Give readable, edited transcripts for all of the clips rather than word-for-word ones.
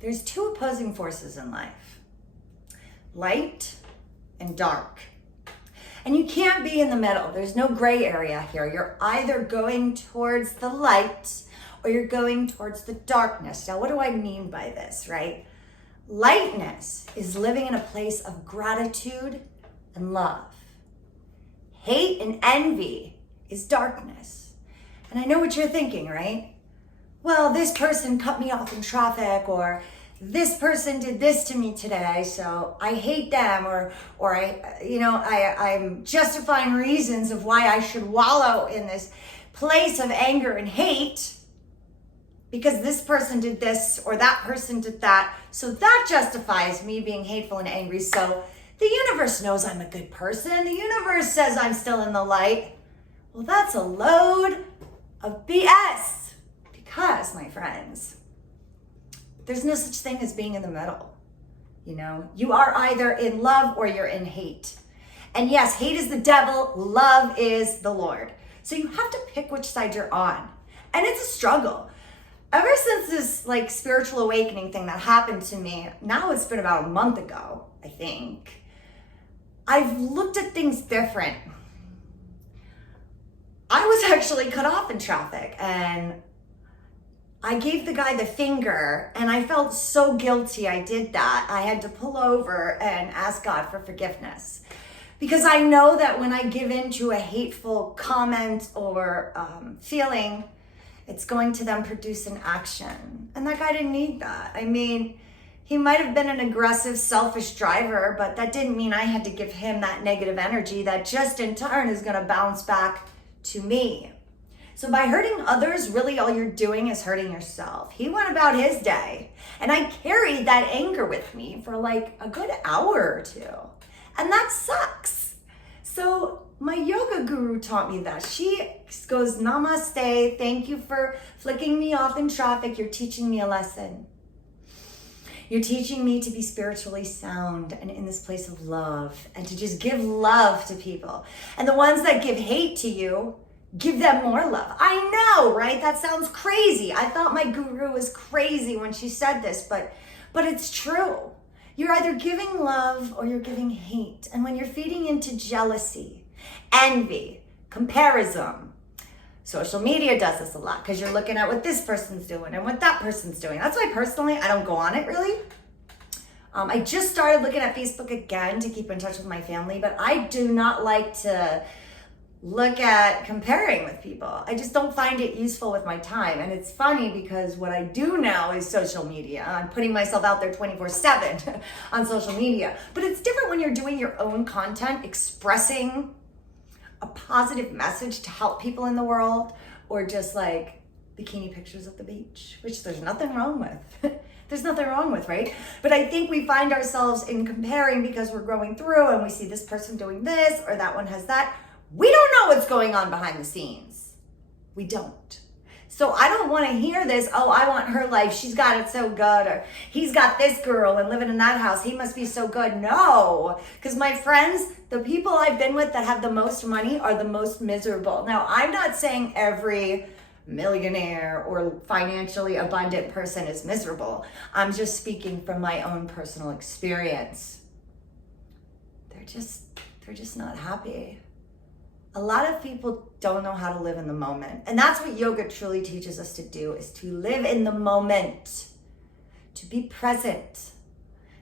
There's two opposing forces in life, light and dark. And you can't be in the middle. There's no gray area here. You're either going towards the light or you're going towards the darkness. Now, what do I mean by this, right? Lightness is living in a place of gratitude and love. Hate and envy is darkness. And I know what you're thinking, right? Well, this person cut me off in traffic, or this person did this to me today, so I hate them, or I'm justifying reasons of why I should wallow in this place of anger and hate because this person did this or that person did that. So that justifies me being hateful and angry. So the universe knows I'm a good person. The universe says I'm still in the light. Well, that's a load of BS because, my friends, there's no such thing as being in the middle. You are either in love or you're in hate. And yes, hate is the devil, love is the Lord. So you have to pick which side you're on. And it's a struggle. Ever since this spiritual awakening thing that happened to me, now it's been about a month ago, I think, I've looked at things different. I was actually cut off in traffic and I gave the guy the finger and I felt so guilty I did that. I had to pull over and ask God for forgiveness. Because I know that when I give in to a hateful comment or feeling, it's going to then produce an action. And that guy didn't need that. I mean, he might have been an aggressive, selfish driver, but that didn't mean I had to give him that negative energy that just in turn is going to bounce back to me. So by hurting others, really all you're doing is hurting yourself. He went about his day, and I carried that anger with me for a good hour or two. And that sucks. So my yoga guru taught me that. She goes, namaste, thank you for flicking me off in traffic. You're teaching me a lesson. You're teaching me to be spiritually sound and in this place of love and to just give love to people. And the ones that give hate to you, give them more love. I know, right? That sounds crazy. I thought my guru was crazy when she said this, but it's true. You're either giving love or you're giving hate. And when you're feeding into jealousy, envy, comparison, social media does this a lot because you're looking at what this person's doing and what that person's doing. That's why personally, I don't go on it really. I just started looking at Facebook again to keep in touch with my family, but I do not like to look at comparing with people. I just don't find it useful with my time. And it's funny because what I do now is social media. I'm putting myself out there 24/7 on social media. But it's different when you're doing your own content, expressing a positive message to help people in the world, or just bikini pictures at the beach, which there's nothing wrong with. There's nothing wrong with, right? But I think we find ourselves in comparing because we're going through and we see this person doing this or that one has that. We don't know what's going on behind the scenes. We don't. So I don't want to hear this, oh, I want her life. She's got it so good. Or he's got this girl and living in that house. He must be so good. No, because my friends, the people I've been with that have the most money are the most miserable. Now, I'm not saying every millionaire or financially abundant person is miserable. I'm just speaking from my own personal experience. They're just not happy. A lot of people don't know how to live in the moment. And that's what yoga truly teaches us to do, is to live in the moment, to be present.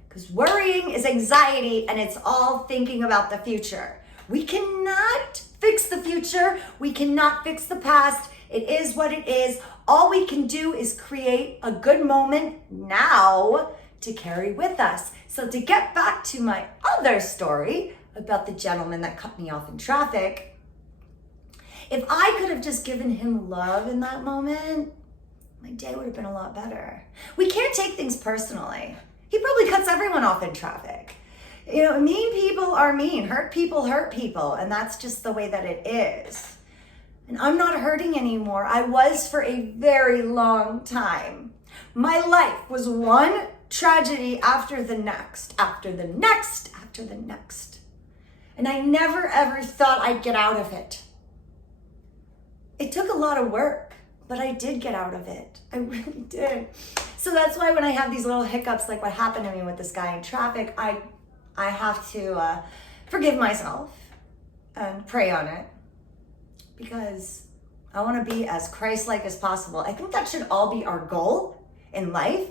Because worrying is anxiety and it's all thinking about the future. We cannot fix the future. We cannot fix the past. It is what it is. All we can do is create a good moment now to carry with us. So to get back to my other story about the gentleman that cut me off in traffic, if I could have just given him love in that moment, my day would have been a lot better. We can't take things personally. He probably cuts everyone off in traffic. Mean people are mean. Hurt people, and that's just the way that it is. And I'm not hurting anymore. I was for a very long time. My life was one tragedy after the next, after the next, after the next. And I never ever thought I'd get out of it. It took a lot of work, but I did get out of it. I really did. So that's why when I have these little hiccups, like what happened to me with this guy in traffic, I have to forgive myself and pray on it, because I want to be as Christ-like as possible. I think that should all be our goal in life,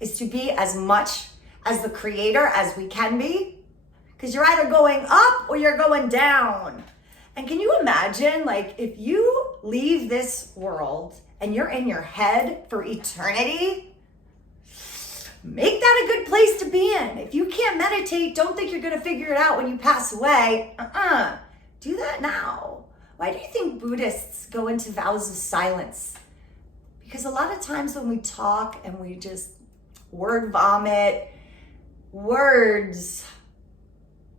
is to be as much as the Creator as we can be, because you're either going up or you're going down. And can you imagine, like, if you leave this world and you're in your head for eternity, make that a good place to be in. If you can't meditate, don't think you're going to figure it out when you pass away. Do that now. Why do you think Buddhists go into vows of silence? Because a lot of times when we talk and we just word vomit, words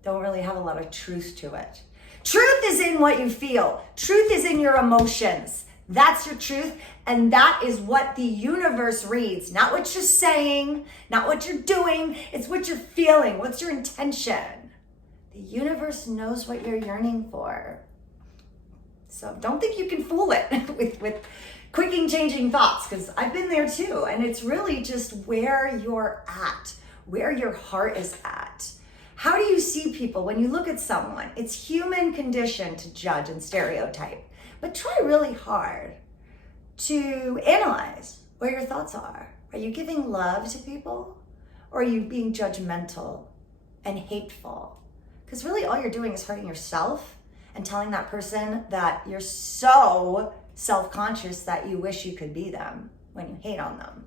don't really have a lot of truth to it. Truth is in what you feel. Truth is in your emotions. That's your truth. And that is what the universe reads. Not what you're saying, not what you're doing. It's what you're feeling. What's your intention? The universe knows what you're yearning for. So don't think you can fool it with quicking changing thoughts, because I've been there too. And it's really just where you're at, where your heart is at. How do you see people when you look at someone? It's human condition to judge and stereotype, but try really hard to analyze where your thoughts are. Are you giving love to people, or are you being judgmental and hateful? Because really all you're doing is hurting yourself and telling that person that you're so self-conscious that you wish you could be them when you hate on them.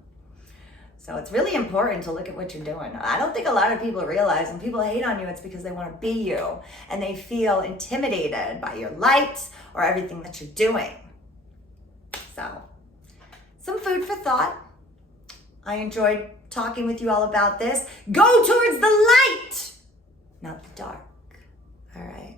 So it's really important to look at what you're doing. I don't think a lot of people realize when people hate on you, it's because they want to be you and they feel intimidated by your light or everything that you're doing. So, some food for thought. I enjoyed talking with you all about this. Go towards the light, not the dark. All right.